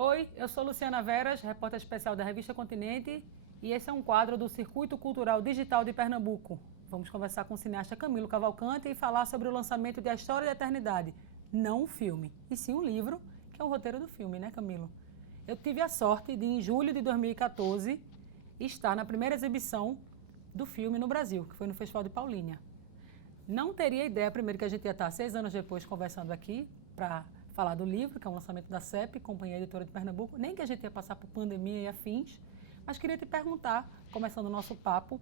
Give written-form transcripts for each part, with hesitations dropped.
Oi, eu sou Luciana Veras, repórter especial da Revista Continente, e esse é um quadro do Circuito Cultural Digital de Pernambuco. Vamos conversar com o cineasta Camilo Cavalcante e falar sobre o lançamento de A História da Eternidade. Não um filme, e sim um livro, que é o roteiro do filme, né, Camilo? Eu tive a sorte de, em julho de 2014, estar na primeira exibição do filme no Brasil, que foi no Festival de Paulínia. Não teria ideia, primeiro, que a gente ia estar 6 anos depois conversando aqui para falar do livro, que é um lançamento da CEP, Companhia Editora de Pernambuco, nem que a gente ia passar por pandemia e afins, mas queria te perguntar, começando o nosso papo,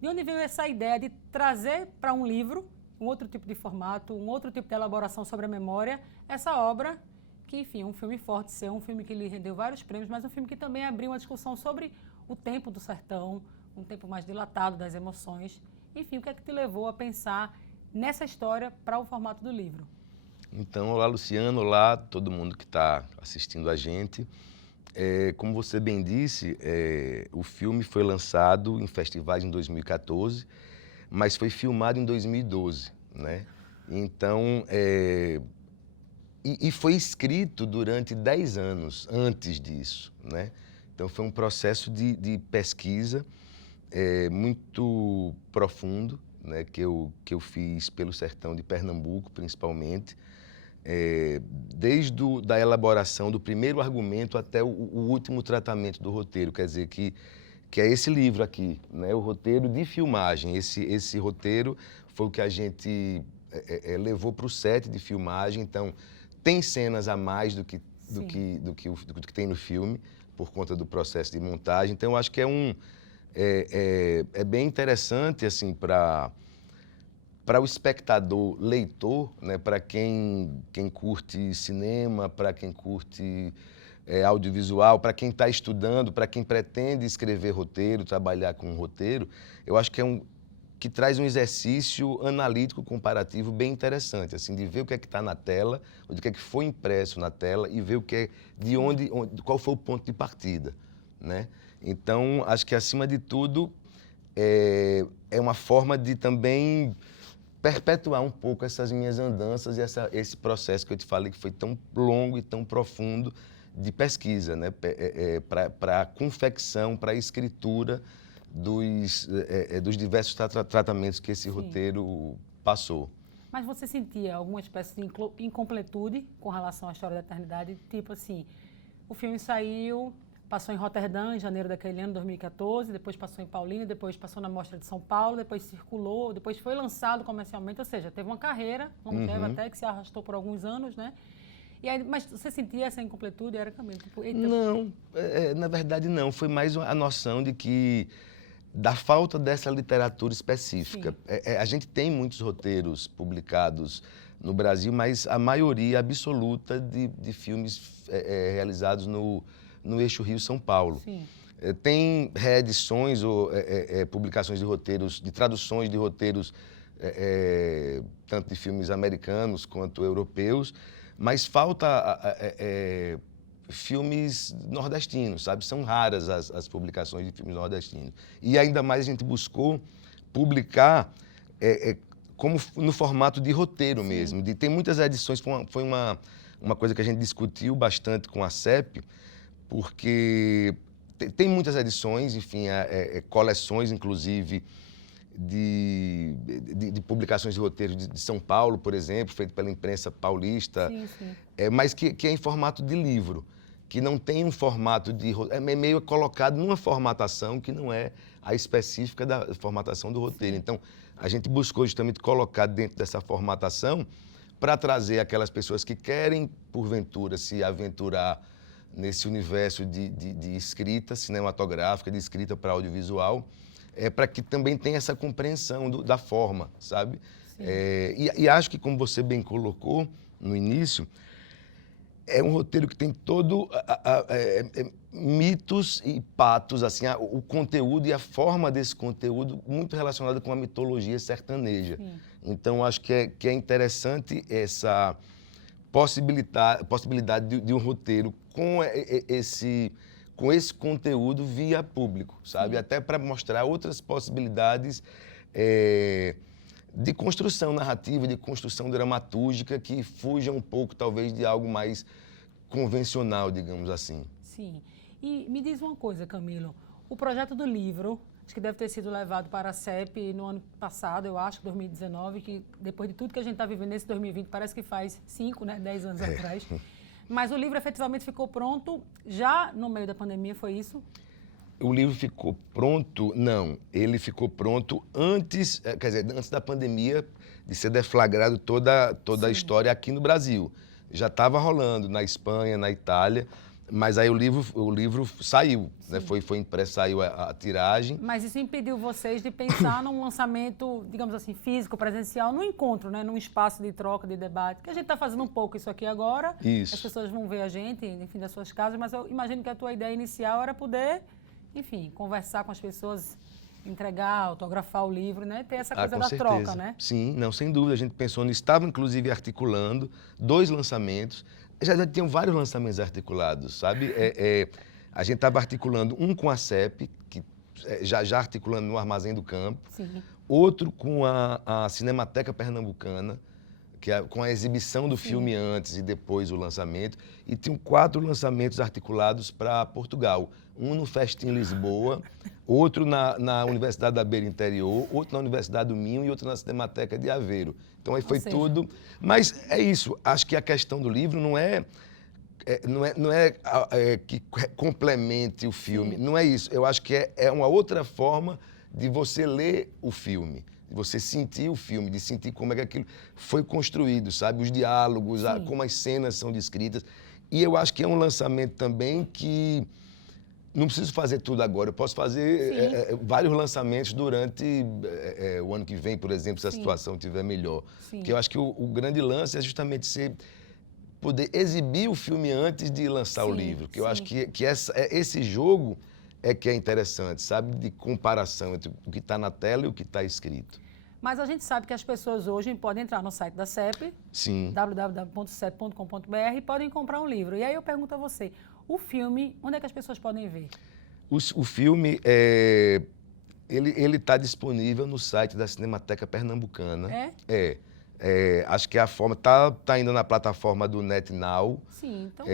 de onde veio essa ideia de trazer para um livro, um outro tipo de formato, um outro tipo de elaboração sobre a memória, essa obra, que, enfim, é um filme forte, ser um filme que lhe rendeu vários prêmios, mas um filme que também abriu uma discussão sobre o tempo do sertão, um tempo mais dilatado das emoções. Enfim, o que é que te levou a pensar nessa história para o formato do livro? Então, olá Luciano, olá todo mundo que está assistindo a gente. Como você bem disse, o filme foi lançado em festivais em 2014, mas foi filmado em 2012, né? Então, e foi escrito durante 10 anos antes disso, né? Então foi um processo de pesquisa muito profundo, né? Que eu fiz pelo sertão de Pernambuco, principalmente. Desde da elaboração do primeiro argumento até o último tratamento do roteiro, quer dizer que é esse livro aqui, né? O roteiro de filmagem. Esse roteiro foi o que a gente levou para o set de filmagem, então tem cenas a mais do que tem no filme, por conta do processo de montagem, então eu acho que é bem interessante assim, para o espectador leitor, né, para quem curte cinema, para quem curte audiovisual, para quem está estudando, para quem pretende escrever roteiro, trabalhar com roteiro, eu acho que traz um exercício analítico comparativo bem interessante, assim, de ver o que é que está na tela, o que é que foi impresso na tela e ver qual foi o ponto de partida, né? Então, acho que acima de tudo é uma forma de também perpetuar um pouco essas minhas andanças e esse processo que eu te falei que foi tão longo e tão profundo de pesquisa, né? Para a confecção, para a escritura dos diversos tratamentos que esse Sim. roteiro passou. Mas você sentia alguma espécie de incompletude com relação à História da Eternidade? Tipo assim, o filme saiu, passou em Roterdã em janeiro daquele ano, 2014, depois passou em Paulínia, depois passou na Mostra de São Paulo, depois circulou, depois foi lançado comercialmente, ou seja, teve uma carreira longeva até que se arrastou por alguns anos, né? E aí, mas você sentia essa incompletude? Era, Camilo? Tipo, eita. Não, na verdade não. Foi mais a noção de que da falta dessa literatura específica. A gente tem muitos roteiros publicados no Brasil, mas a maioria absoluta de filmes realizados no eixo Rio-São Paulo. Sim. Tem reedições ou publicações de roteiros, de traduções de roteiros, tanto de filmes americanos quanto europeus, mas falta filmes nordestinos, sabe? São raras as publicações de filmes nordestinos. E ainda mais a gente buscou publicar como no formato de roteiro mesmo. Tem muitas edições, foi uma coisa que a gente discutiu bastante com a CEP, porque tem muitas edições, enfim, coleções, inclusive, de publicações de roteiro de São Paulo, por exemplo, feito pela imprensa paulista, mas que é em formato de livro, que não tem um formato é meio colocado numa formatação que não é a específica da formatação do roteiro. Então, a gente buscou justamente colocar dentro dessa formatação para trazer aquelas pessoas que querem, porventura, se aventurar nesse universo de escrita cinematográfica, de escrita para audiovisual, para que também tenha essa compreensão da forma, sabe? E acho que, como você bem colocou no início, é um roteiro que tem todo mitos e patos, assim, o conteúdo e a forma desse conteúdo muito relacionado com a mitologia sertaneja. Então, acho que é interessante essa possibilidade de um roteiro com esse conteúdo via público, sabe? Até para mostrar outras possibilidades de construção narrativa, de construção dramatúrgica que fuja um pouco, talvez, de algo mais convencional, digamos assim. Sim. E me diz uma coisa, Camilo. O projeto do livro, acho que deve ter sido levado para a CEP no ano passado, eu acho, 2019, que depois de tudo que a gente está vivendo nesse 2020, parece que faz 5, né, 10 anos atrás. Mas o livro efetivamente ficou pronto já no meio da pandemia, foi isso? O livro ficou pronto? Não, ele ficou pronto antes, quer dizer, antes da pandemia de ser deflagrado toda a história aqui no Brasil. Já estava rolando na Espanha, na Itália, mas aí o livro saiu, né? Foi impresso, saiu a tiragem. Mas isso impediu vocês de pensar num lançamento, digamos assim, físico, presencial, num encontro, né? Num espaço de troca, de debate, que a gente está fazendo um pouco isso aqui agora. Isso. As pessoas vão ver a gente, enfim, das suas casas, mas eu imagino que a tua ideia inicial era poder, enfim, conversar com as pessoas, entregar, autografar o livro, né? Ter essa coisa Com da certeza. troca, né? Sim, não, sem dúvida. A gente pensou nisso. Estava, inclusive, articulando 2 lançamentos. Já tinham vários lançamentos articulados, sabe? A gente estava articulando um com a CEP, que já articulando no Armazém do Campo. Sim. Outro com a Cinemateca Pernambucana, com a exibição do filme antes e depois o lançamento. E tinham 4 lançamentos articulados para Portugal. Um no Festim Lisboa, outro na Universidade da Beira Interior, outro na Universidade do Minho e outro na Cinemateca de Aveiro. Então aí foi tudo. Mas é isso, acho que a questão do livro não é que complemente o filme, não é isso. Eu acho que é uma outra forma de você ler o filme, de você sentir o filme, de sentir como é que aquilo foi construído, sabe? Os diálogos, como as cenas são descritas. E eu acho que é um lançamento também que não preciso fazer tudo agora, eu posso fazer vários lançamentos durante o ano que vem, por exemplo, se a situação estiver melhor. Porque eu acho que o grande lance é justamente poder exibir o filme antes de lançar o livro. Que eu acho que esse jogo é que é interessante, sabe? De comparação entre o que está na tela e o que está escrito. Mas a gente sabe que as pessoas hoje podem entrar no site da CEP, www.cep.com.br, e podem comprar um livro. E aí eu pergunto a você, o filme, onde é que as pessoas podem ver? O filme, ele está disponível no site da Cinemateca Pernambucana. Acho que a forma está indo na plataforma do NetNow. Sim, então...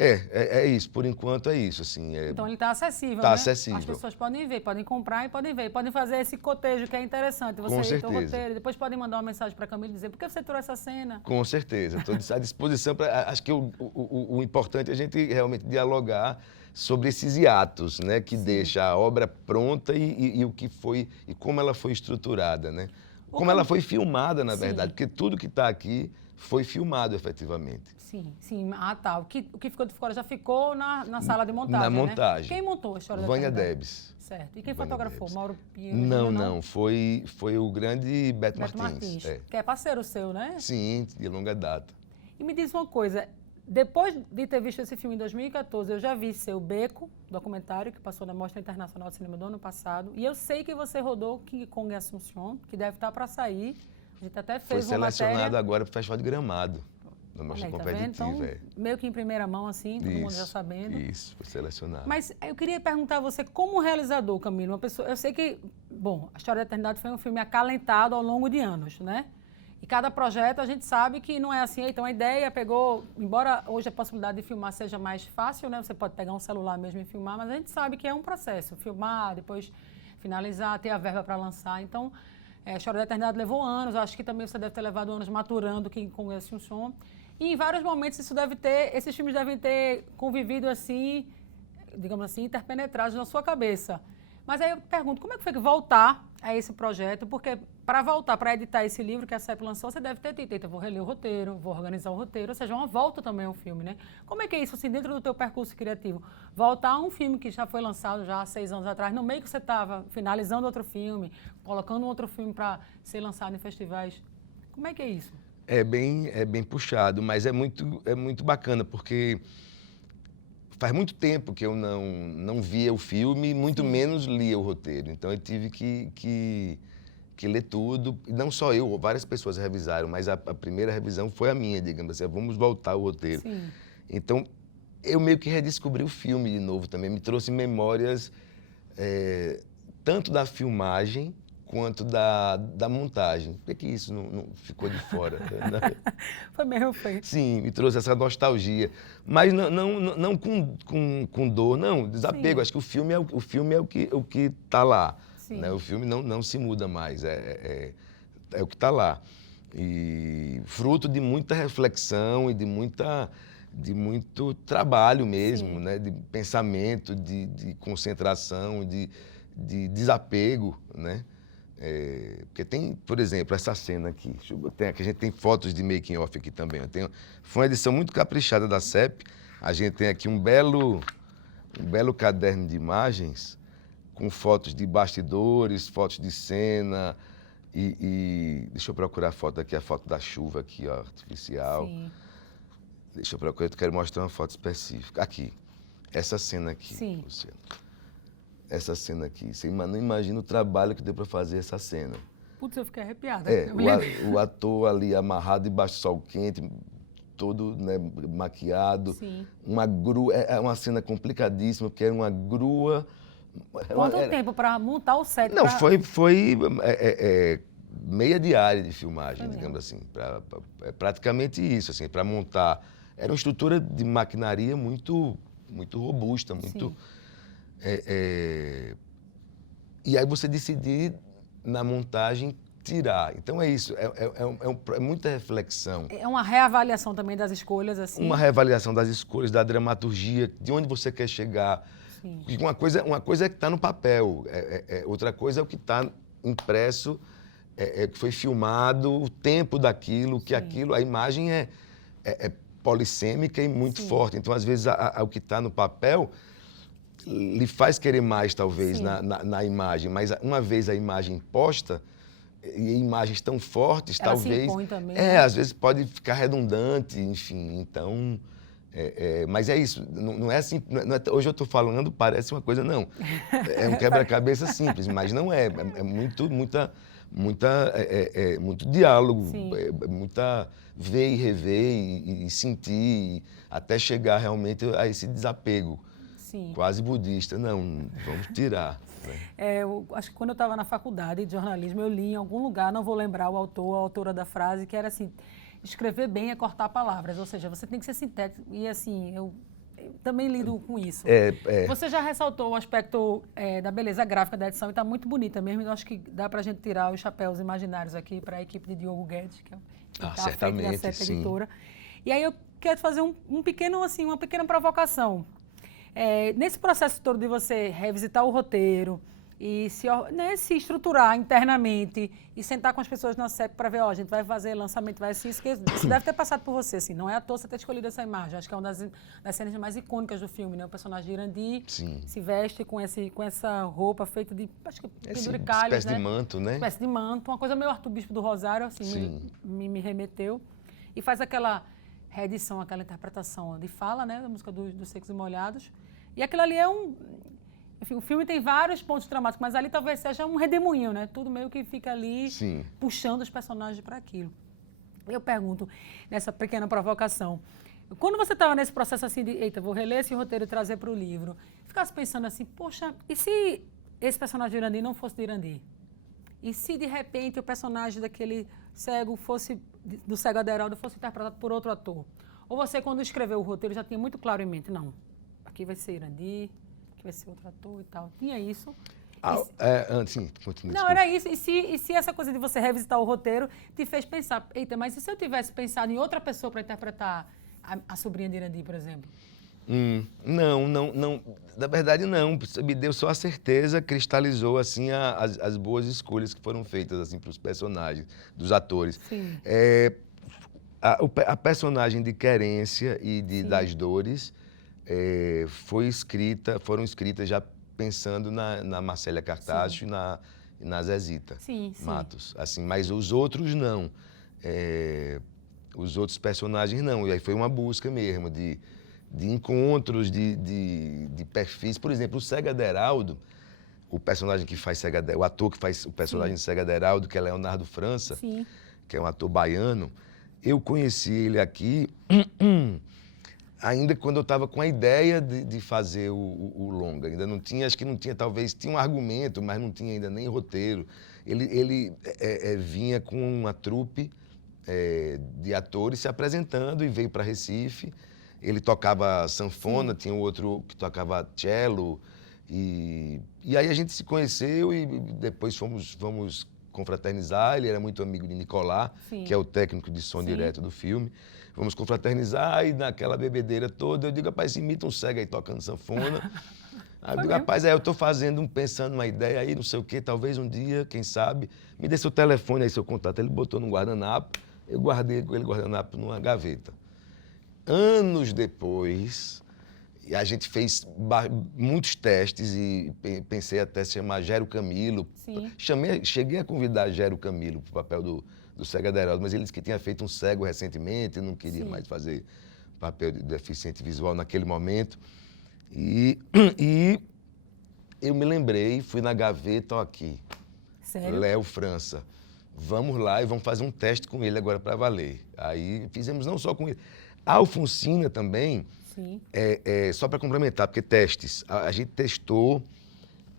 É isso, por enquanto é isso, assim. Então ele está acessível, Está né? acessível. As pessoas podem ver, podem comprar e podem ver. Podem fazer esse cotejo que é interessante. Você Com ir o certeza. roteiro, depois podem mandar uma mensagem para a Camila e dizer, por que você trouxe essa cena? Com certeza, estou à disposição. Acho que o importante é a gente realmente dialogar sobre esses hiatos, né? Que deixa a obra pronta e o que foi, e como ela foi estruturada, né? Como ela foi filmada, na verdade, porque tudo que está aqui foi filmado efetivamente. Sim. Ah, tá. O que ficou de fora já ficou na sala de montagem, Na montagem. Né? Quem montou a história da Vânia Eternidade? Debs. Certo. E quem fotografou? Mauro Pinheiro? Não. Foi o grande Beto Martins. Que é parceiro seu, né? Sim, de longa data. E me diz uma coisa, depois de ter visto esse filme em 2014, eu já vi seu Beco, documentário que passou na Mostra Internacional de Cinema do ano passado, e eu sei que você rodou King Kong Assunção, que deve estar para sair. A gente até fez uma matéria... Foi selecionado agora para o Festival de Gramado. Na mostra competitiva, então, meio que em primeira mão, assim, todo mundo já sabendo. Isso, foi selecionado. Mas eu queria perguntar a você, como realizador, Camilo, uma pessoa... Eu sei que, bom, A História da Eternidade foi um filme acalentado ao longo de anos, né? E cada projeto a gente sabe que não é assim, então a ideia pegou... Embora hoje a possibilidade de filmar seja mais fácil, né? Você pode pegar um celular mesmo e filmar, mas a gente sabe que é um processo. Filmar, depois finalizar, ter a verba para lançar. Então, A História da Eternidade levou anos, acho que também você deve ter levado anos maturando King Kong Assunção. E em vários momentos esses filmes devem ter convivido assim, digamos assim, interpenetrados na sua cabeça. Mas aí eu pergunto, como é que foi que voltar a esse projeto? Porque para voltar, para editar esse livro que a CEP lançou, você deve ter dito, vou reler o roteiro, vou organizar o roteiro, ou seja, uma volta também ao filme, né? Como é que é isso, assim, dentro do teu percurso criativo? Voltar a um filme que já foi lançado já há 6 anos atrás, no meio que você estava finalizando outro filme, colocando um outro filme para ser lançado em festivais. Como é que é isso? É bem puxado, mas é muito bacana, porque faz muito tempo que eu não via o filme, muito menos lia o roteiro. Então eu tive que ler tudo. E não só eu, várias pessoas revisaram, mas a primeira revisão foi a minha, digamos assim, vamos voltar o roteiro. Sim. Então eu meio que redescobri o filme de novo também, me trouxe memórias tanto da filmagem quanto da montagem. Por que isso não ficou de fora? Né? Foi mesmo feito. Sim, me trouxe essa nostalgia. Mas não com dor, não, desapego. Sim. Acho que o filme é o que está lá. Sim. Né? O filme não se muda mais, é o que está lá. E fruto de muita reflexão e de muito trabalho mesmo, né? De pensamento, de concentração, de desapego, né? Porque tem, por exemplo, essa cena aqui. A gente tem fotos de making off aqui também. Foi uma edição muito caprichada da CEP. A gente tem aqui um belo caderno de imagens com fotos de bastidores, fotos de cena e deixa eu procurar a foto aqui, a foto da chuva aqui, ó, artificial. Sim. Deixa eu procurar, eu quero mostrar uma foto específica. Aqui, essa cena aqui, Sim. Luciano. Essa cena aqui. Você não imagina o trabalho que deu para fazer essa cena. Putz, eu fiquei arrepiada. O ator ali amarrado debaixo do sol quente, todo, né, maquiado. Sim. Uma grua, é uma cena complicadíssima, porque era uma grua. Quanto tempo para montar o set? Não, foi meia diária de filmagem, digamos assim. Praticamente isso, assim, para montar. Era uma estrutura de maquinaria muito robusta, muito. E aí você decidir, na montagem, tirar. Então é isso, é muita reflexão. É uma reavaliação também das escolhas, assim? Uma reavaliação das escolhas, da dramaturgia, de onde você quer chegar. Sim. Uma coisa é que está no papel, outra coisa é o que está impresso, que foi filmado, o tempo daquilo, que aquilo, a imagem é polissêmica e muito forte. Então, às vezes, o que está no papel lhe faz querer mais, talvez, na imagem. Mas uma vez a imagem posta, e imagens tão fortes, ela talvez... se impõe também, né? Às vezes pode ficar redundante, enfim. Então... mas é isso, não é assim, hoje eu estou falando, parece uma coisa, não. É um quebra-cabeça simples, mas não é. É muito diálogo, muita ver e rever e sentir, até chegar realmente a esse desapego. Sim. Quase budista. Não, vamos tirar. Né? Eu acho que quando eu estava na faculdade de jornalismo, eu li em algum lugar, não vou lembrar o autor, a autora da frase, que era assim... Escrever bem é cortar palavras, ou seja, você tem que ser sintético. E assim, eu também lido com isso. Você já ressaltou o aspecto da beleza gráfica da edição e está muito bonita mesmo. Eu acho que dá para a gente tirar os chapéus imaginários aqui para a equipe de Diogo Guedes, que está à frente da CEP Editora. E aí eu quero fazer uma pequena provocação. Nesse processo todo de você revisitar o roteiro, e se estruturar internamente e sentar com as pessoas na CEP para ver, a gente vai fazer lançamento, vai assim, isso deve ter passado por você, assim, não é à toa você ter escolhido essa imagem, acho que é uma das cenas mais icônicas do filme, né? O personagem Irandi se veste com essa roupa feita de, acho que penduricalhos, espécie de manto, né? Espécie de manto, uma coisa meio Arthur Bispo do Rosário, assim, me remeteu, e faz aquela reedição, aquela interpretação de fala, né, da música dos Secos e Molhados, e aquilo ali enfim, o filme tem vários pontos dramáticos, mas ali talvez seja um redemoinho, né? Tudo meio que fica ali puxando os personagens para aquilo. Eu pergunto, nessa pequena provocação, quando você estava nesse processo assim de, eita, vou reler esse roteiro e trazer para o livro, ficasse pensando assim, poxa, e se esse personagem de Irandi não fosse de Irandi? E se de repente o personagem daquele cego do cego Aderaldo, fosse interpretado por outro ator? Ou você, quando escreveu o roteiro, já tinha muito claro em mente, não, aqui vai ser Irandi, que vai ser outro ator e tal. Tinha isso. Sim, continua. Não, era isso. E se essa coisa de você revisitar o roteiro te fez pensar, eita, mas e se eu tivesse pensado em outra pessoa para interpretar a sobrinha de Irandi, por exemplo? Não. Na verdade, não. Me deu só a certeza, cristalizou, assim, as boas escolhas que foram feitas, assim, para os personagens, dos atores. Sim. A personagem de Querência e das Dores... foram escritas já pensando na Marcélia Cartacho e na Zezita Matos. Assim, mas os outros não. Os outros personagens não. E aí foi uma busca mesmo de encontros, de perfis. Por exemplo, o Cego Aderaldo, o personagem que faz o ator que faz o personagem de Cego Aderaldo, que é Leonardo França, que é um ator baiano, eu conheci ele aqui... ainda quando eu estava com a ideia de fazer o longa. Ainda não tinha, acho que não tinha, talvez tinha um argumento, mas não tinha ainda nem roteiro. Ele vinha com uma trupe de atores se apresentando e veio para Recife. Ele tocava sanfona, tinha um outro que tocava cello. E aí a gente se conheceu e depois fomos confraternizar. Ele era muito amigo de Nicolás, que é o técnico de som direto do filme. Vamos confraternizar e naquela bebedeira toda eu digo, rapaz, imita um cego aí tocando sanfona. Aí eu digo, rapaz, eu tô pensando uma ideia aí, não sei o quê, talvez um dia, quem sabe, me dê seu telefone aí, seu contato. Ele botou num guardanapo, eu guardei aquele guardanapo numa gaveta. Anos depois, a gente fez muitos testes e pensei até se chamar Gero Camilo. Cheguei a convidar Gero Camilo para o papel do Cego Aderaldo, mas ele disse que tinha feito um cego recentemente e não queria mais fazer papel de deficiente visual naquele momento. E eu me lembrei, fui na gaveta, ó, aqui. Sério? Léo França. Vamos lá e vamos fazer um teste com ele agora para valer. Aí fizemos não só com ele. A Alfonsina também, só para complementar, porque testes. A gente testou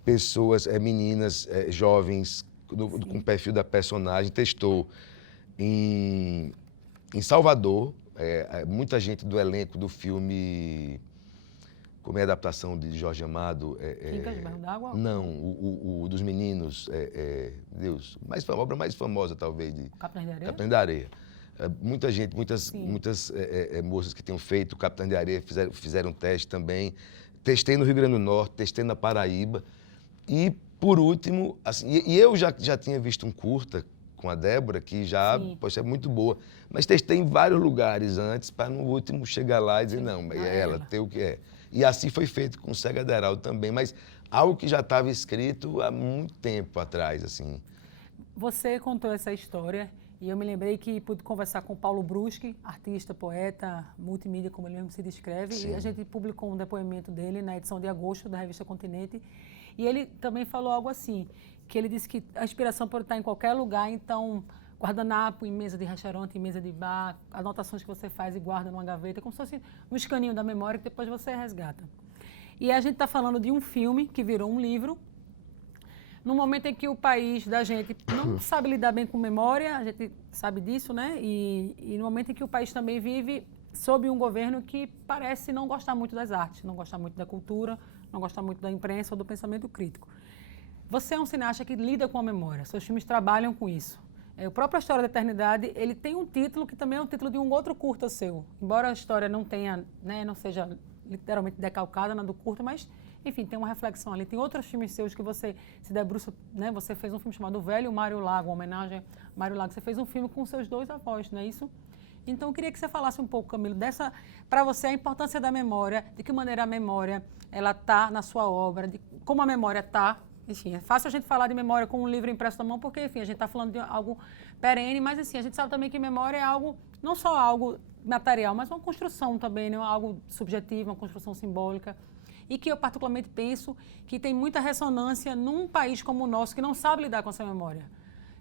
pessoas, meninas, jovens, com o perfil da personagem, testou em Salvador, muita gente do elenco do filme, como é a adaptação de Jorge Amado? Quincas de Barro d'Água? Não, o dos meninos, Deus, a obra mais famosa talvez de Capitães de Areia? Capitães da Areia. Muita gente, muitas moças que tinham feito Capitães de Areia fizeram teste também. Testei no Rio Grande do Norte, testei na Paraíba. E, por último, assim, eu já tinha visto um curta com a Débora, que poxa, é muito boa. Mas testei em vários lugares antes, para no último chegar lá e dizer, não, é ela, tem o que é. E assim foi feito com o Cego Aderaldo também, mas algo que já estava escrito há muito tempo atrás, assim. Você contou essa história e eu me lembrei que pude conversar com o Paulo Bruschi, artista, poeta, multimídia, como ele mesmo se descreve, e a gente publicou um depoimento dele na edição de agosto da revista Continente, e ele também falou algo assim, que ele disse que a inspiração pode estar em qualquer lugar, então guardanapo em mesa de restaurante, em mesa de bar, anotações que você faz e guarda numa gaveta, como se fosse um escaninho da memória que depois você resgata. E a gente está falando de um filme que virou um livro, no momento em que o país da gente não sabe lidar bem com memória, a gente sabe disso, né? E no momento em que o país também vive sob um governo que parece não gostar muito das artes, não gostar muito da cultura, não gostar muito da imprensa ou do pensamento crítico. Você é um cineasta que lida com a memória, seus filmes trabalham com isso. O próprio A História da Eternidade, ele tem um título que também é um título de um outro curta seu. Embora a história não tenha, né, não seja literalmente decalcada na do curta, mas enfim, tem uma reflexão ali. Tem outros filmes seus que você se debruça, né? Você fez um filme chamado O Velho Mário Lago, uma homenagem a Mário Lago. Você fez um filme com seus dois avós, não é isso? Então, eu queria que você falasse um pouco, Camilo, para você, a importância da memória, de que maneira a memória ela está na sua obra, de como a memória está. Enfim, é fácil a gente falar de memória com um livro impresso na mão, porque, enfim, a gente está falando de algo perene, mas, assim, a gente sabe também que memória é algo, não só algo material, mas uma construção também, né? Algo subjetivo, uma construção simbólica. E que eu particularmente penso que tem muita ressonância num país como o nosso, que não sabe lidar com essa memória.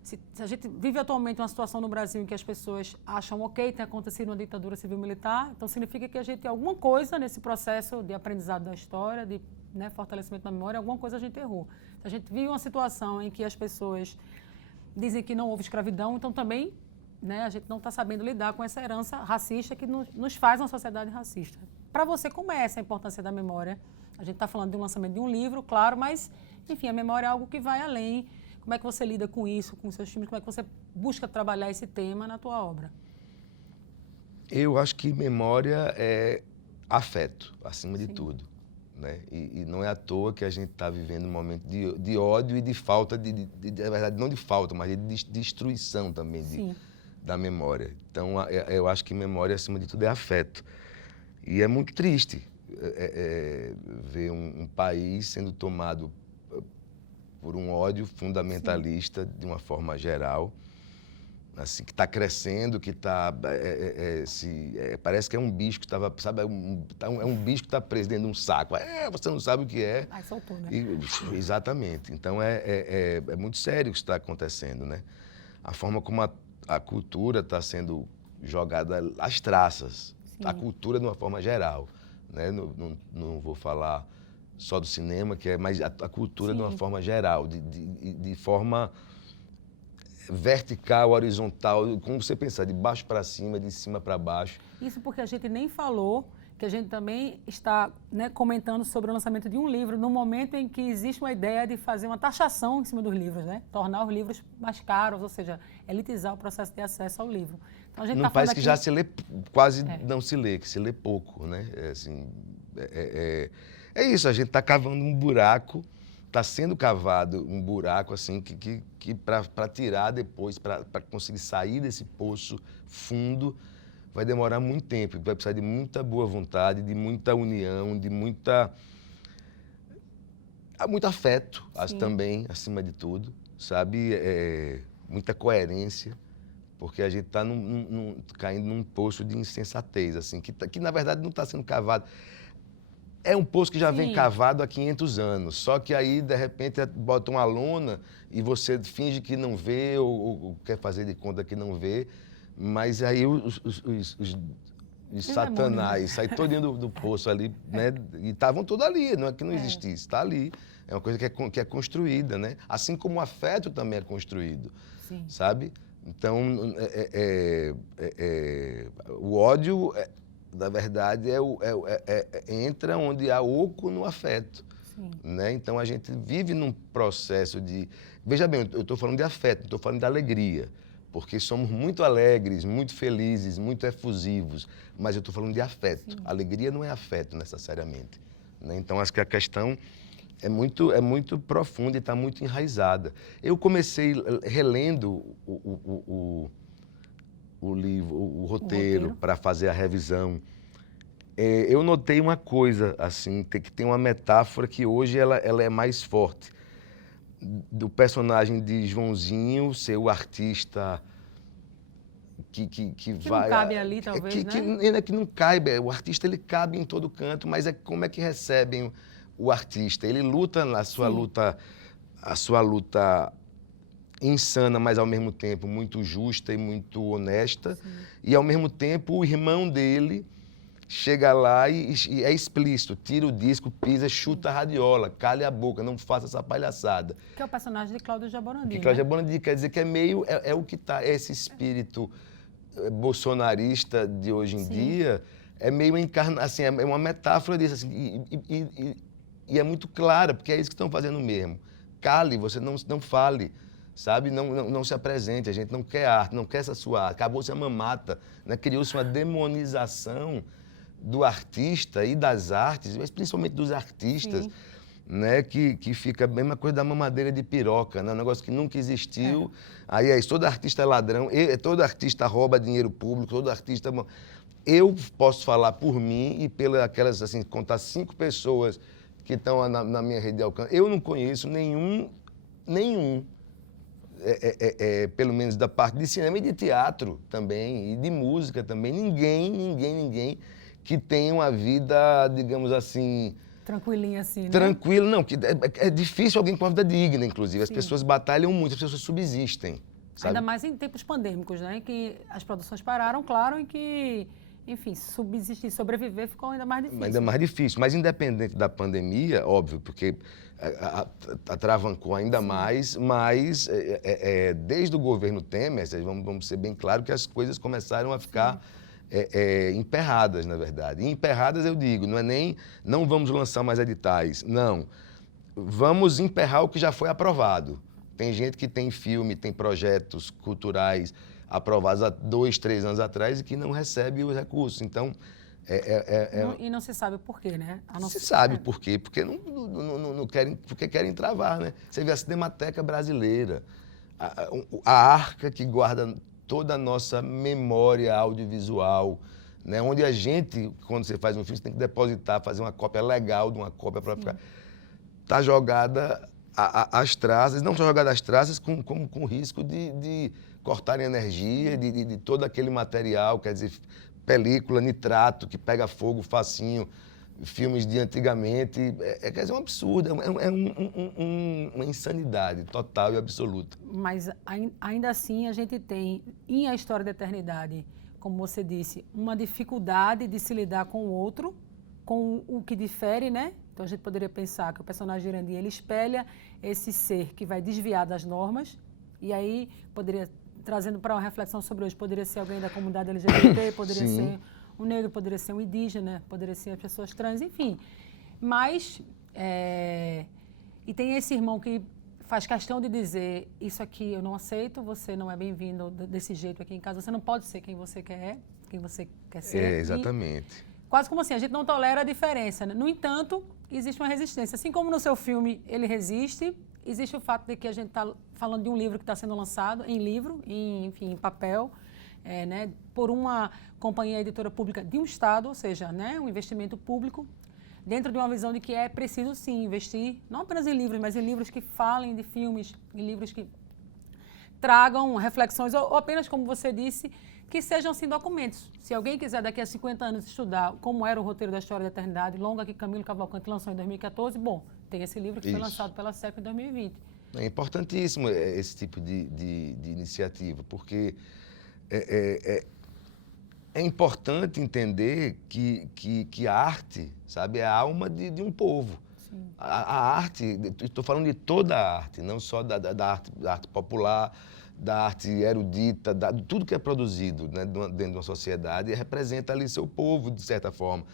Se a gente vive atualmente uma situação no Brasil em que as pessoas acham ok ter acontecido uma ditadura civil-militar, então significa que a gente, alguma coisa nesse processo de aprendizado da história, de, né, fortalecimento da memória, alguma coisa a gente errou. Se a gente vive uma situação em que as pessoas dizem que não houve escravidão, então também, né, a gente não está sabendo lidar com essa herança racista que nos faz uma sociedade racista. Para você, como é essa a importância da memória? A gente está falando de um lançamento de um livro, claro, mas, enfim, a memória é algo que vai além. Como é que você lida com isso, com seus filmes? Como é que você busca trabalhar esse tema na tua obra? Eu acho que memória é afeto, acima de tudo. Né? E não é à toa que a gente está vivendo um momento de ódio e de falta, na verdade, não de falta, mas de destruição também da memória. Então, eu acho que memória, acima de tudo, é afeto. E é muito triste ver um país sendo tomado por um ódio fundamentalista de uma forma geral, assim, que está crescendo, que está parece que é um bicho que estava, sabe, é um bicho que está preso dentro de um saco. Você não sabe o que é. Aí soltou, né? Exatamente. Então é muito sério o que está acontecendo, né? A forma como a cultura está sendo jogada às traças. A cultura de uma forma geral, né? Não vou falar só do cinema, mas a cultura de uma forma geral, de forma vertical, horizontal, como você pensar, de baixo para cima, de cima para baixo. Isso porque a gente nem falou que a gente também está, né, comentando sobre o lançamento de um livro no momento em que existe uma ideia de fazer uma taxação em cima dos livros, né? Tornar os livros mais caros, ou seja, elitizar o processo de acesso ao livro. Então, a gente Num país que já se lê, quase não se lê, que se lê pouco, né? É isso, a gente está cavando um buraco, está sendo cavado um buraco assim que para tirar depois, para conseguir sair desse poço fundo, vai demorar muito tempo, vai precisar de muita boa vontade, de muita união, de muito afeto também, acima de tudo, sabe? Muita coerência, porque a gente está caindo num poço de insensatez, assim, que na verdade não está sendo cavado. É um poço que já vem cavado há 500 anos, só que aí, de repente, bota uma lona e você finge que não vê ou quer fazer de conta que não vê, mas aí os satanás saem todinho do poço ali, né? E estavam todos ali, não é que não existisse, está ali. É uma coisa que é construída, né? Assim como o afeto também é construído, sabe? Então, o ódio, na verdade, entra onde há oco no afeto. Né? Então, a gente vive num processo de... Veja bem, eu estou falando de afeto, estou falando de alegria, porque somos muito alegres, muito felizes, muito efusivos, mas eu estou falando de afeto. Alegria não é afeto, necessariamente. Né? Então, acho que a questão é muito profunda e está muito enraizada. Eu comecei relendo o livro, o roteiro, para fazer a revisão. Eu notei uma coisa, assim, que tem uma metáfora que hoje ela é mais forte. Do personagem de Joãozinho ser o artista que vai... não cabe ali, talvez, né? Que não caiba. O artista, ele cabe em todo canto, mas como é que recebem o artista? Ele luta a sua luta insana, mas ao mesmo tempo muito justa e muito honesta. E ao mesmo tempo o irmão dele chega lá e é explícito, tira o disco, pisa, chuta a radiola, cale a boca, não faça essa palhaçada. Que é o personagem de Cláudio Jaborandi, que Cláudio Jaborandi quer dizer que é o que está, esse espírito bolsonarista de hoje em dia, é meio assim, é uma metáfora disso, assim, e é muito clara, porque é isso que estão fazendo mesmo. Cale, você não fale, sabe? Não se apresente, a gente não quer arte, não quer essa sua arte. Acabou-se a mamata, né? Criou-se uma demonização do artista e das artes, mas principalmente dos artistas, né? Que fica a mesma coisa da mamadeira de piroca, né? Um negócio que nunca existiu. Aí é isso, todo artista é ladrão, todo artista rouba dinheiro público, todo artista... Eu posso falar por mim e pelas aquelas, assim, contar 5 pessoas que estão na minha rede de alcance. Eu não conheço nenhum, pelo menos da parte de cinema e de teatro também, e de música também, ninguém que tenha uma vida, digamos assim... Tranquilinha assim, né? Tranquilo, não, que é difícil alguém com uma vida digna, inclusive. As pessoas batalham muito, as pessoas subsistem, sabe? Ainda mais em tempos pandêmicos, né? Que as produções pararam, claro, e que, enfim, subsistir, sobreviver ficou ainda mais difícil. Ainda mais difícil, mas independente da pandemia, óbvio, porque atravancou ainda mais, mas desde o governo Temer, vamos ser bem claros, que as coisas começaram a ficar... emperradas, na verdade. E emperradas, eu digo, não é nem não vamos lançar mais editais, não. Vamos emperrar o que já foi aprovado. Tem gente que tem filme, tem projetos culturais aprovados há 2, 3 anos atrás e que não recebe os recursos. Então, E não se sabe por quê, né? Se sabe por quê, porque não querem, porque querem travar, né? Você vê a Cinemateca Brasileira, a arca que guarda toda a nossa memória audiovisual, né? Onde a gente, quando você faz um filme, você tem que depositar, fazer uma cópia legal de uma cópia para ficar... Está jogada às traças, não só jogada às traças, com risco de cortarem energia, de todo aquele material, quer dizer, película, nitrato, que pega fogo facinho, filmes de antigamente, quer dizer, um absurdo, uma insanidade total e absoluta. Mas ainda assim a gente tem, em A História da Eternidade, como você disse, uma dificuldade de se lidar com o outro, com o que difere, né? Então a gente poderia pensar que o personagem Irandir, ele espelha esse ser que vai desviar das normas, E aí, poderia, trazendo para uma reflexão sobre hoje, poderia ser alguém da comunidade LGBT, poderia Sim. ser um negro, poderia ser um indígena, poderia ser as pessoas trans, enfim. Mas, e tem esse irmão que faz questão de dizer, isso aqui eu não aceito, você não é bem-vindo desse jeito aqui em casa, você não pode ser quem você quer ser. Exatamente. Quase como assim, a gente não tolera a diferença, né? No entanto, existe uma resistência. Assim como no seu filme ele resiste, existe o fato de que a gente está falando de um livro que está sendo lançado em livro, enfim, em papel, né, por uma companhia editora pública de um estado, ou seja, né, um investimento público, dentro de uma visão de que é preciso sim investir, não apenas em livros, mas em livros que falem de filmes, em livros que tragam reflexões, ou apenas, como você disse, que sejam sim documentos. Se alguém quiser daqui a 50 anos estudar como era o roteiro da História da Eternidade, longa que Camilo Cavalcante lançou em 2014, bom, tem esse livro que foi lançado pela CEP em 2020. É importantíssimo esse tipo de iniciativa, porque é importante entender que a arte, sabe, é a alma de um povo. A arte, estou falando de toda a arte, não só da arte popular, da arte erudita, de tudo que é produzido, né, dentro de uma sociedade, representa ali seu povo, de certa forma.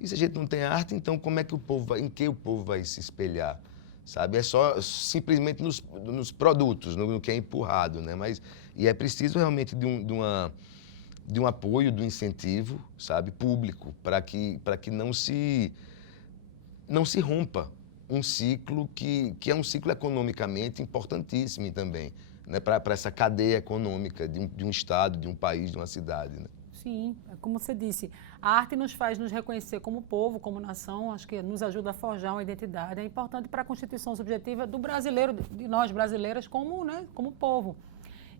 E se a gente não tem arte, então como é que em que o povo vai se espelhar? Sabe? É só simplesmente nos produtos, no que é empurrado, né? E é preciso realmente de um apoio, de um incentivo, sabe, público, para que não se rompa um ciclo que é um ciclo economicamente importantíssimo também, né, para essa cadeia econômica de um estado, de um país, de uma cidade, né? Sim, como você disse, a arte nos faz nos reconhecer como povo, como nação, acho que nos ajuda a forjar uma identidade. É importante para a constituição subjetiva do brasileiro, de nós brasileiras, como, né, como povo.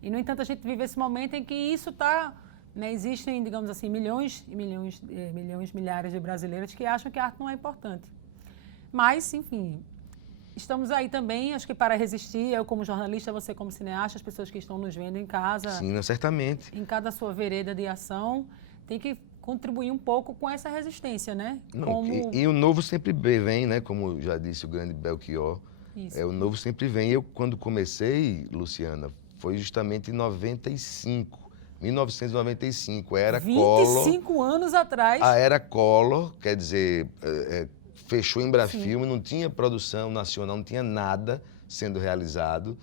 E, no entanto, a gente vive esse momento em que isso está, né, existem, digamos assim, milhões e milhões, milhares de brasileiras que acham que a arte não é importante. Mas, enfim, estamos aí também, acho que para resistir, eu como jornalista, você como cineasta, as pessoas que estão nos vendo em casa. Sim, certamente. Em cada sua vereda de ação, tem que contribuir um pouco com essa resistência, né? Não, e o novo sempre vem, né? Como já disse o grande Belchior. Isso. O novo sempre vem. Eu, quando comecei, Luciana, foi justamente em 1995. Era 25 anos atrás. A era Collor, quer dizer, fechou em Embrafilme, não tinha produção nacional, não tinha nada sendo realizado.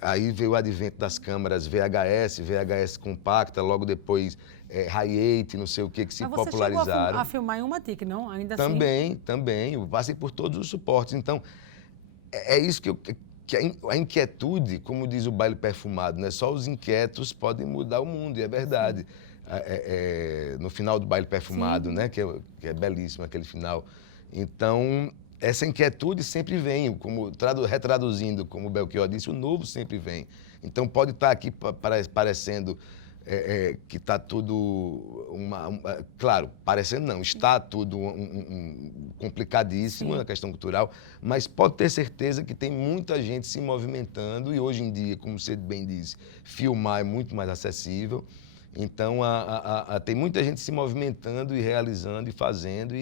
Aí veio o advento das câmeras VHS compacta, logo depois Hi8, não sei o que se popularizaram. Mas você chegou a filmar em uma TIC, não? Ainda assim? Também. Eu passei por todos os suportes. Então, é isso que a inquietude, como diz o Baile Perfumado, né? Só os inquietos podem mudar o mundo, e é verdade. No final do Baile Perfumado, né? Que é belíssimo aquele final. Então, essa inquietude sempre vem, retraduzindo, como o Belchior disse, o novo sempre vem. Então, pode estar aqui parecendo que está tudo... claro, parecendo não, está tudo complicadíssimo na questão cultural, mas pode ter certeza que tem muita gente se movimentando e hoje em dia, como você bem disse, filmar é muito mais acessível. Então, tem muita gente se movimentando e realizando e fazendo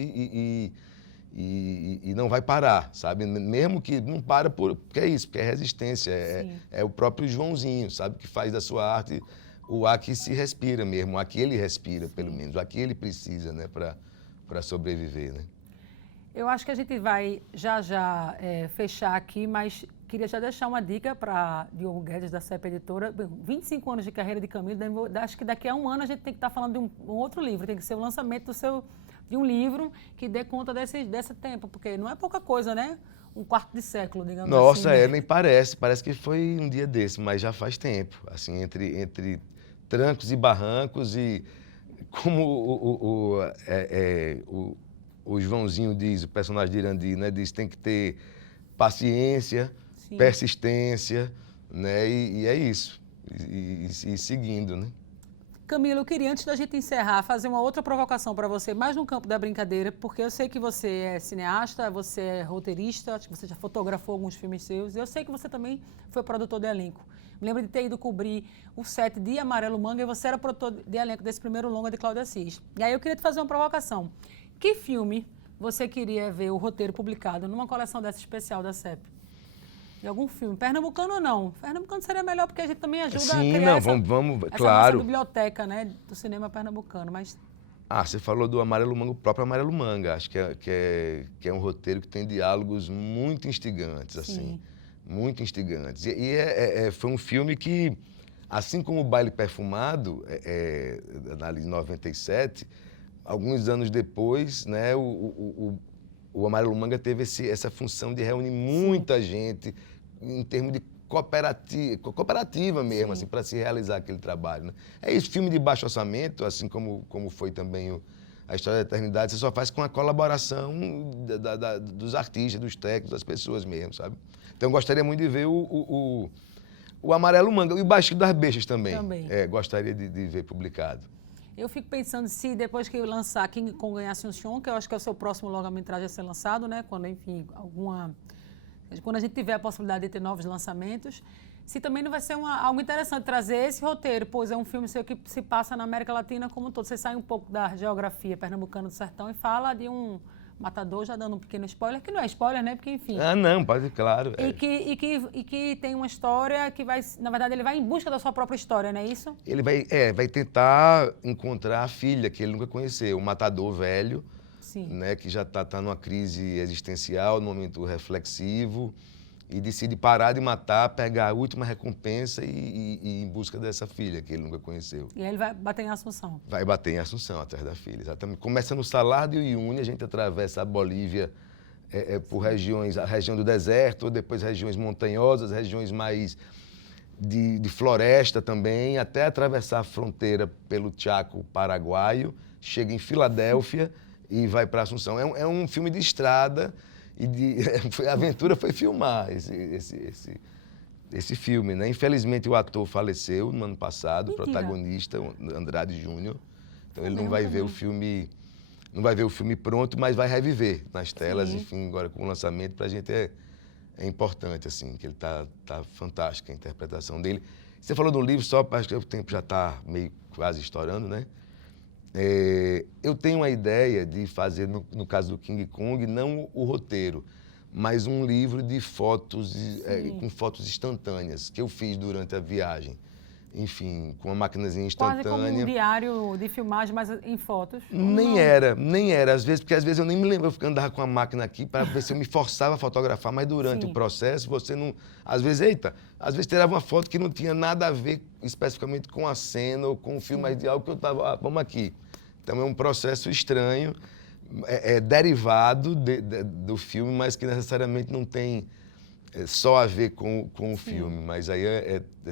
e não vai parar, sabe? Mesmo que não para porque é isso, porque é resistência, é o próprio Joãozinho, sabe? Que faz da sua arte o ar que se respira mesmo, o ar que ele respira, pelo menos, o ar que ele precisa, né? Para sobreviver, né? Eu acho que a gente vai já fechar aqui, mas queria já deixar uma dica para Diogo Guedes, da CEP Editora. 25 anos de carreira de Camilo, acho que daqui a um ano a gente tem que estar falando de um outro livro, tem que ser o lançamento de um livro que dê conta desse tempo, porque não é pouca coisa, né? Um quarto de século, digamos assim. Nossa, nem parece que foi um dia desse, mas já faz tempo, assim, entre trancos e barrancos e como o Joãozinho diz, o personagem de Irandi, né, diz, tem que ter paciência, persistência, né, e é isso, e seguindo, né. Camilo, eu queria, antes da gente encerrar, fazer uma outra provocação para você, mais no campo da brincadeira, porque eu sei que você é cineasta, você é roteirista, acho que você já fotografou alguns filmes seus, e eu sei que você também foi produtor de elenco. Me lembro de ter ido cobrir o set de Amarelo Manga e você era produtor de elenco desse primeiro longa de Cláudia Assis. E aí eu queria te fazer uma provocação. Que filme você queria ver o roteiro publicado numa coleção dessa especial da CEP? De algum filme. Pernambucano ou não? Pernambucano seria melhor porque a gente também ajuda a Sim, criar não, vamos, essa claro. nossa biblioteca, né, do cinema pernambucano, mas Você falou do Amarelo Manga, o próprio Amarelo Manga. Acho que é um roteiro que tem diálogos muito instigantes, assim. Muito instigantes. Foi um filme que, assim como o Baile Perfumado, ali em 97, alguns anos depois, né, o Amarelo Manga teve essa função de reunir muita gente em termos de cooperativa mesmo, assim, para se realizar aquele trabalho. Né? É isso, filme de baixo orçamento, assim como foi também a História da Eternidade, você só faz com a colaboração dos artistas, dos técnicos, das pessoas mesmo, sabe? Então eu gostaria muito de ver o Amarelo Manga e o Baixinho das Bestas também. Gostaria de ver publicado. Eu fico pensando se depois que eu lançar King Kong ganhasse um Sion, que eu acho que é o seu próximo longa-metragem a ser lançado, né? Quando, enfim, quando a gente tiver a possibilidade de ter novos lançamentos, se também não vai ser algo interessante trazer esse roteiro, pois é um filme seu que se passa na América Latina como um todo. Você sai um pouco da geografia pernambucana do sertão e fala de um matador, já dando um pequeno spoiler, que não é spoiler, né? Porque, enfim... Não, pode, claro. E que tem uma história que vai... Na verdade, ele vai em busca da sua própria história, não é isso? Ele vai tentar encontrar a filha que ele nunca conheceu, um matador velho, né, que já está numa crise existencial, num momento reflexivo, e decide parar de matar, pegar a última recompensa e ir em busca dessa filha que ele nunca conheceu. E aí ele vai bater em Assunção. Vai bater em Assunção, atrás da filha, exatamente. Começa no Salar de Uyuni, a gente atravessa a Bolívia por regiões, a região do deserto, depois regiões montanhosas, regiões mais de floresta também, até atravessar a fronteira pelo Chaco paraguaio, chega em Filadélfia e vai para Assunção. É um filme de estrada e a aventura foi filmar esse filme, né? Infelizmente o ator faleceu no ano passado, o protagonista, Andrade Júnior. Então ele não vai ver o filme, pronto, mas vai reviver nas telas, enfim, agora com o lançamento, pra gente é importante, assim, que ele tá fantástico, a interpretação dele. Você falou do livro, só acho que o tempo já está meio quase estourando, né? Eu tenho uma ideia de fazer, no caso do King Kong, não o roteiro, mas um livro de fotos, com fotos instantâneas, que eu fiz durante a viagem. Enfim, com uma maquinazinha instantânea. Quase como um diário de filmagem, mas em fotos? Nem era. Porque às vezes eu nem me lembro, eu andava com a máquina aqui para ver se eu me forçava a fotografar, mas durante o processo você não... Às vezes tirava uma foto que não tinha nada a ver especificamente com a cena ou com o filme, mas de algo que eu estava, vamos aqui. Então é um processo estranho, derivado do filme, mas que necessariamente não tem só a ver com o filme. Mas aí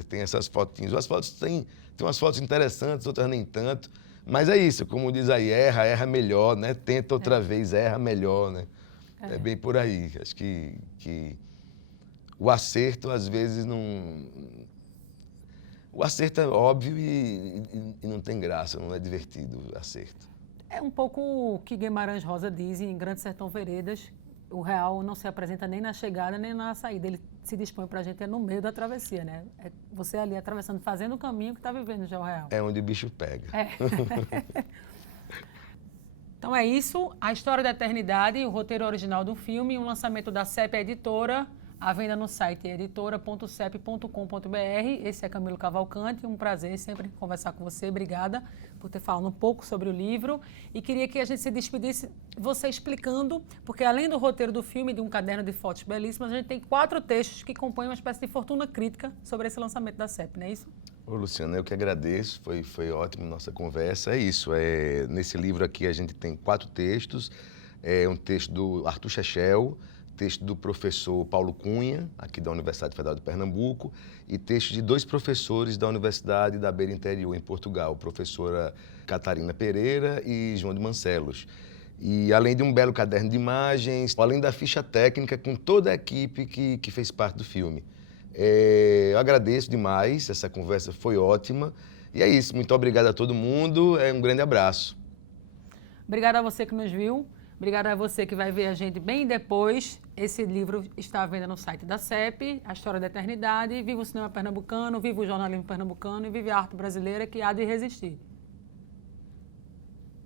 tem essas fotinhas. As fotos tem umas fotos interessantes, outras nem tanto. Mas é isso, como diz aí, erra melhor, né? Tenta outra vez, erra melhor, né? É bem por aí. Acho que o acerto, às vezes, não... O acerto é óbvio e não tem graça, não é divertido o acerto. É um pouco o que Guimarães Rosa diz em Grande Sertão Veredas. O real não se apresenta nem na chegada, nem na saída. Ele se dispõe para a gente no meio da travessia, né? É você ali atravessando, fazendo o caminho que está vivendo já o real. É onde o bicho pega. Então é isso, a história da eternidade, o roteiro original do filme e um lançamento da CEP Editora, à venda no site editora.cep.com.br. Esse é Camilo Cavalcante, um prazer sempre conversar com você. Obrigada por ter falado um pouco sobre o livro. E queria que a gente se despedisse, você explicando, porque além do roteiro do filme, de um caderno de fotos belíssimas, a gente tem 4 textos que compõem uma espécie de fortuna crítica sobre esse lançamento da CEP, não é isso? Ô, Luciana, eu que agradeço, foi ótimo nossa conversa. É isso, nesse livro aqui a gente tem 4 textos, um texto do Arthur Chechel, texto do professor Paulo Cunha, aqui da Universidade Federal de Pernambuco, e texto de 2 professores da Universidade da Beira Interior, em Portugal, professora Catarina Pereira e João de Mancelos. E além de um belo caderno de imagens, além da ficha técnica com toda a equipe que fez parte do filme. Eu agradeço demais, essa conversa foi ótima. E é isso, muito obrigado a todo mundo, um grande abraço. Obrigada a você que nos viu. Obrigada a você que vai ver a gente bem depois. Esse livro está à venda no site da CEP, A História da Eternidade. Viva o cinema pernambucano, viva o jornalismo pernambucano e viva a arte brasileira que há de resistir.